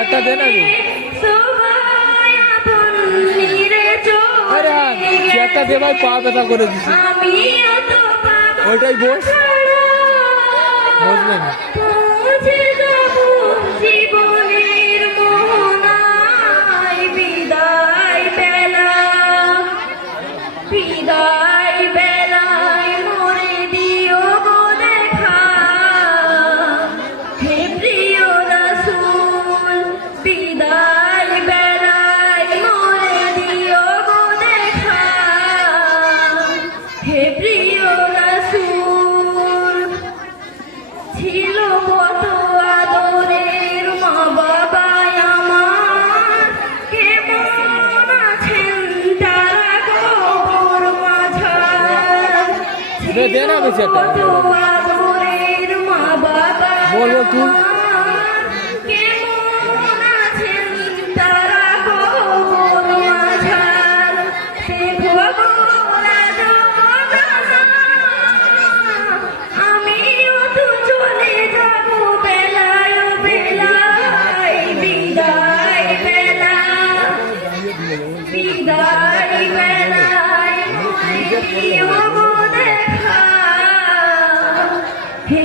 চেয়ারটা দে না রে। আরে চেয়ারটা দে ভাই, পা ব্যথা করে দিছি। ওইটাই বস, বসবে না। ছিল কত আদরের মা বাবা আমার, কেমন আছেন তারা কবর মাঝার। দে না আমি চেয়ারটা। কত আদরের মা বাবা বল তুই। কেমন আছেন তারা কবর মাঝার। সে খবর আজ জানা, আমিও তো চলে যাব বেলায় বেলায়। বিদায় বেলা, বিদায় বেলায় দিও গো দেখা। হে